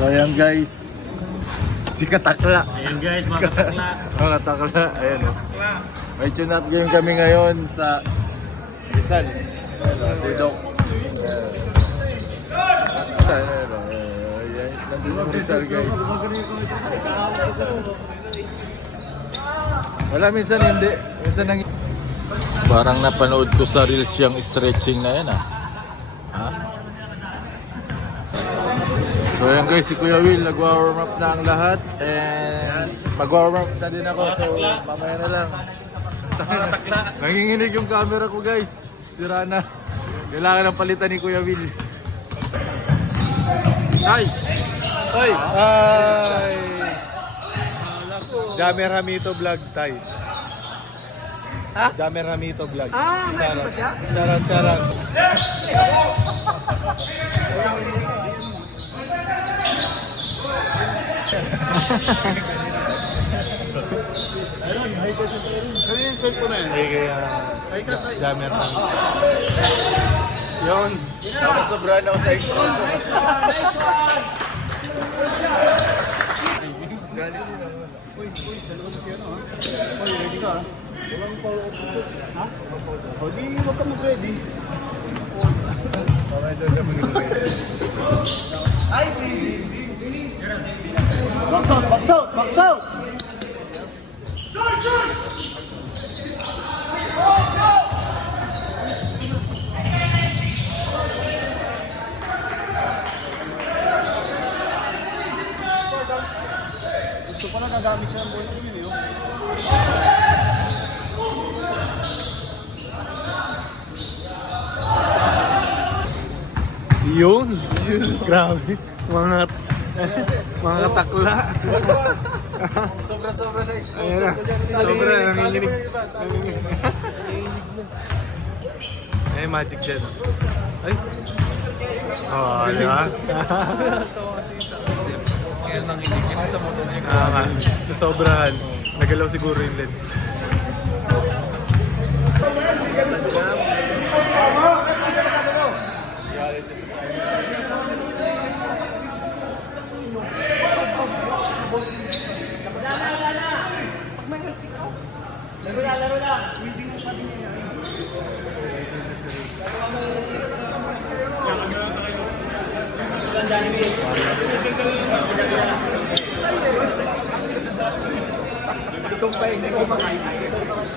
So ayan guys, si Katakla. Ayan guys, mga katakla. Mga Katakla, ayan o. May tune-up game kami ngayon sa Rizal. Dudok. Ayan, nandun yung Rizal guys. Wala, minsan hindi. Minsan nang... Parang napanood ko sa reels yung stretching na yan ah. Ha? So ayan guys, si Kuya Will, nag-warm up na ang lahat. And mag-warm up na din ako, so mamaya na lang. Nanginginig yung camera ko guys. Sira na. Kailangan ng palitan ni Kuya Will. Ay! Ay! Ay! Jamer Ramito Vlog tayo. Ha? Jamer Ramito Vlog. May ano ba siya? Charot. Ano yung cellphone na yun? Ay, kaya Jamer Ramito. Yun. Tapos sobrahan ako sa exposure. Oy, ready ka ha? Walang follow up dito. Ha? O di, huwag ka mag-ready. Okay, doon ka mag-ready. Ay, si... Box out! Gusto ko na gagamit siya ng ball yun eh. Yun! Grabe! Mga katakla! Sobra-sobra na exposure. Ayan na! Sobra! Nanginginig! Ay, magic dyan. Ay! Oh, di ba? Kaya nanginig yun sa motor niya. Nasobrahan. Nagalaw siguro yung lens. Laro na! Itong pa hindi ko makain.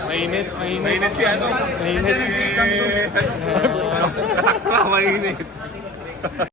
Mainit si ano? Mainit si... Katakla, mainit.